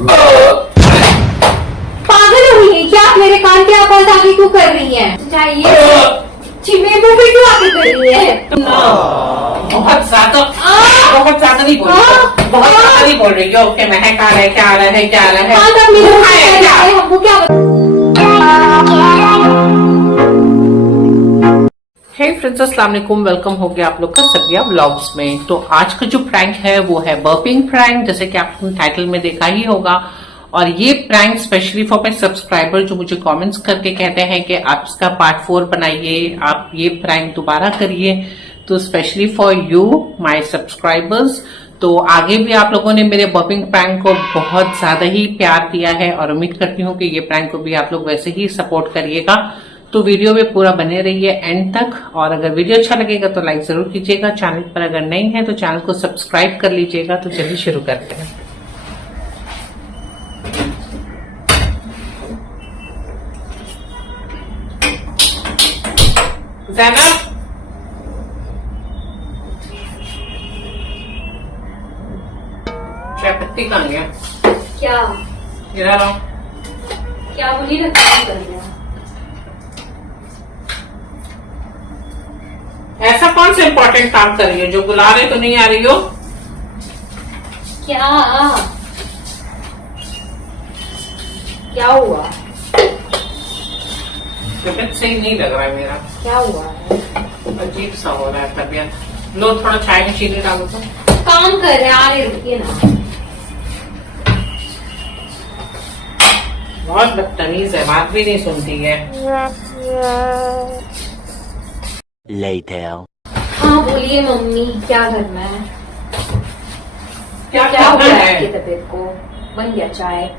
पागल हुई है क्या? मेरे कान के आवाज आगे क्यों कर रही है? चाहिए चिमेबू पे क्यों आगे कर रही है? बहुत ज्यादा नहीं बोल रही हो, बहुत ज्यादा नहीं बोल रही हो। ओके, महक आ रहा है, क्या आ रहा है, क्या आ रहा है? हाँ, तब मेरे हमको क्या हे फ्रेंड्स, अस्सलाम वालेकुम, वेलकम हो गया आप लोग का सबिया व्लॉग्स में। तो आज का जो प्रैंक है वो है बर्पिंग प्रैंक, जैसे कि आपने टाइटल में देखा ही होगा। और ये prank specially for my subscriber जो मुझे कमेंट्स करके कहते हैं कि आप इसका पार्ट 4 बनाइए, आप ये प्रैंक दोबारा करिए। तो specially for you my subscribers, तो आगे भी आप लोगों ने मेरे बर्पिंग प्रैंक को बहुत ज्यादा ही प्यार दिया है और उम्मीद करती हूँ कि ये प्रैंक को भी आप लोग वैसे ही सपोर्ट करिएगा। तो वीडियो में पूरा बने रहिए एंड तक। और अगर वीडियो अच्छा लगेगा तो लाइक जरूर कीजिएगा। चैनल पर अगर नहीं है तो चैनल को सब्सक्राइब कर लीजिएगा। तो चलिए शुरू करते हैं। ज़ैनब, चाय पत्ती कहाँ गया? क्या गिरा रहा हूँ। क्या बोली ना, काम कर गया। ऐसा कौन सा इम्पोर्टेंट काम कर रही हो जो बुला रहे तो नहीं आ रही हो? क्या हुआ? तबियत सही नहीं लग रहा है मेरा। क्या हुआ है? अजीब सा हो रहा है तबियत। लो थोड़ा चाय में चीनी डालो तो। काम कर रहे हैं, आ रहे, रुकिए ना। बहुत बदतमीज है, बात भी नहीं सुनती है। Later. हाँ बोलिए मम्मी, क्या करना है? क्या क्या हुआ करना आपकी है? तबीयत को? बन गया चाय?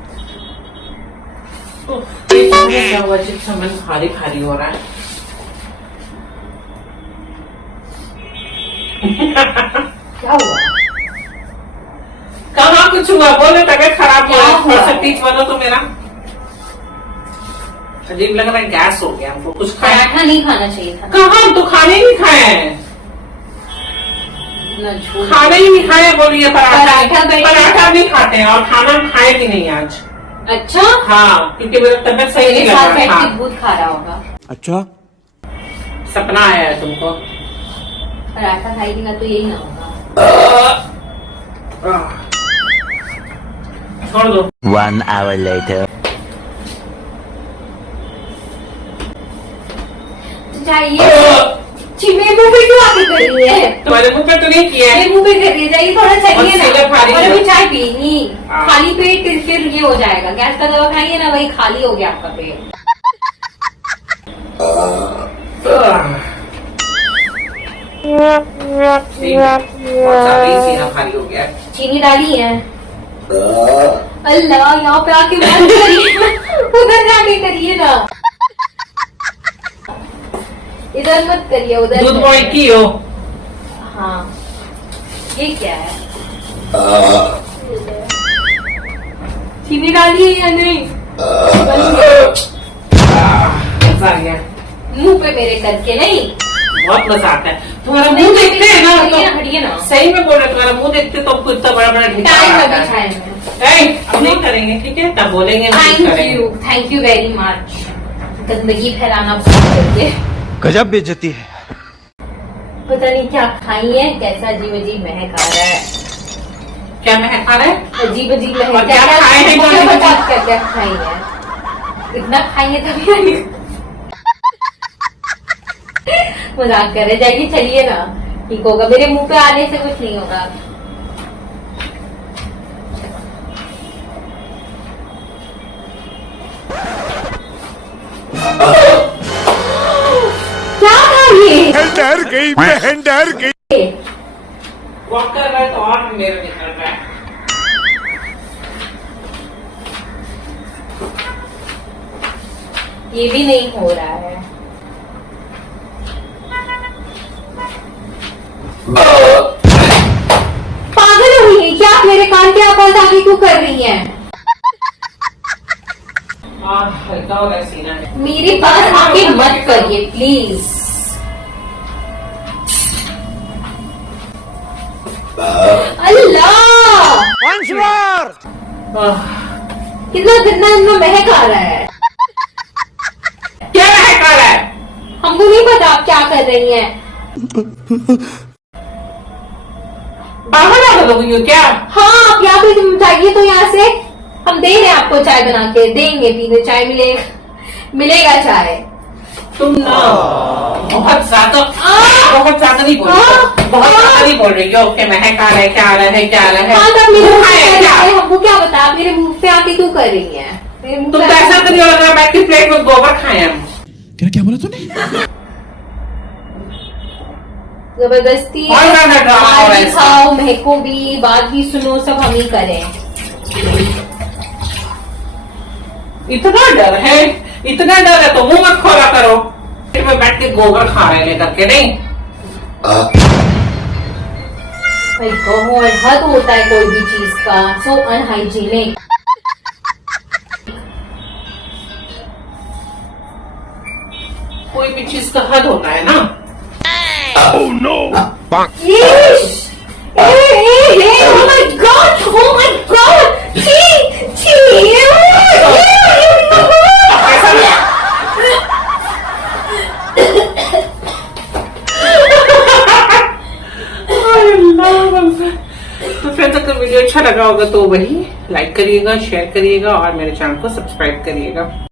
क्या हुआ? अजीब सा मन भारी भारी हो रहा है। क्या हुआ? कहाँ कुछ हुआ? बोलो, तबियत खराब हो क्या रहा है, हुआ? थोड़ा सा टीच बोलो तो मेरा। अजीब लग रहा है, गैस हो गया हमको। कुछ खाया? पराठा नहीं खाना चाहिए था। कहाँ? तो खाने ही नहीं खाए हैं। ना झूठ। खाने ही नहीं खाए बोलिए। पराठा पराठा नहीं खाते हैं और खाना खाए भी नहीं आज। अच्छा, हाँ, क्योंकि मेरा तबियत सही नहीं मेरे लग साथ रहा बैठ के था। दूध खा रहा होगा। अच्छा, सपना आया है तुमको? पराठा खाएगी ना तो यही ना होगा। छोड़ दो। 1 hour later. चाहिए चिमेबू पे क्यों आगे कर रही है? तुम्हारे मुंह पे तो नहीं किया है? चिमेबू पे कर रही है, जाइए थोड़ा चाहिए और सीधा ना। खाली और हो। अभी चाय पीनी, हाँ। खाली पेट फिर ये हो जाएगा। गैस का दवा खाइए ना, वही खाली हो गया आपका पेट। बहुत ज्यादा ही सीना भारी हो गया है। चीनी डाली है? अल्लाह, यहाँ पे आके बंद करिए, उधर जाके करिए ना, इधर मत करिए, उधर दूध करिए। बॉईल की हो? हाँ, ये क्या है? चीनी डाली है या नहीं? मजा आ गया। मुंह पे मेरे करके नहीं। बहुत मजा आता है। तुम्हारा मुंह देखते हैं ना हटिए तो हटिए ना। सही में बोल रहे, तुम्हारा मुंह देखते तो आपको इतना बड़ा बड़ा ढिकारा टाइम आता कभी है। खाए में। अब नहीं करेंगे, ठीक है? तब बोलेंगे नहीं करेंगे। Thank you very much. गंदगी फैलाना बंद करिए। गजब बेइज्जती है। पता नहीं क्या खाई है, कैसा अजीब अजीब महक आ रहा है। क्या महक आ रहा है? अजीब अजीब महक। और क्या खाए हैं? क्या बता, क्या क्या खाई है? इतना खाई है तभी मजाक कर रहे, जाइए चलिए ना, ठीक होगा। मेरे मुंह पे आने से कुछ नहीं होगा। क्या था ये? डर गई बहन, डर गई। वॉक कर रहा है तो और मेरे निकल रहा है। ये भी नहीं हो रहा है। पागल हुई है क्या? आप मेरे कान के आवाज आगे क्यों कर रही हैं? हल्का हो रहा है सीना में। मेरे पास आके मत करिए प्लीज। Allah, Once more. कितना गंदा गंदा महक आ रहा है। क्या महक आ रहा है? हमको नहीं पता आप क्या कर रही हैं। बाहर आ गई हो क्या? हाँ, आप यहाँ पे तुम जाइए तो यहाँ से हम दे रहे हैं आपको चाय बना के, देंगे पीने, चाय मिलेगा चाय। तुम ना बहुत ज्यादा नहीं बोल रही हो, बहुत ज्यादा नहीं बोल रही हो। ओके, महक आ रहा है, क्या आ रहा है, क्या आ रहा है? हाँ, तब मेरे मुंह पे क्या? हमको क्या पता, आप मेरे मुंह पे आके क्यों कर रही हैं? मेरे मुंह तुम पे तो ऐसा आके- तो नहीं लग रहा बैठ के प्लेट में गोबर खाए हम। क्या बोला तूने? जबरदस्ती और ज्यादा ड्रामा हो रहा है इसका। खाओ, महको भी, बात भी सुनो, सब हम ही करें। इतना डर है तो मुंह मत खोला करो। फिर मैं बैठ के गोबर खा रहे लेकर के, नहीं? भाई गॉड, हद होता है कोई भी चीज का, सो अनहाइजीनिक। कोई भी चीज का हद होता है ना। Oh no! Yeesh! Oh my god! Oh my god! ऐसा नहीं है। तो फ्रेंड्स, अगर वीडियो अच्छा लगा होगा तो वही लाइक करिएगा, शेयर करिएगा और मेरे चैनल को सब्सक्राइब करिएगा।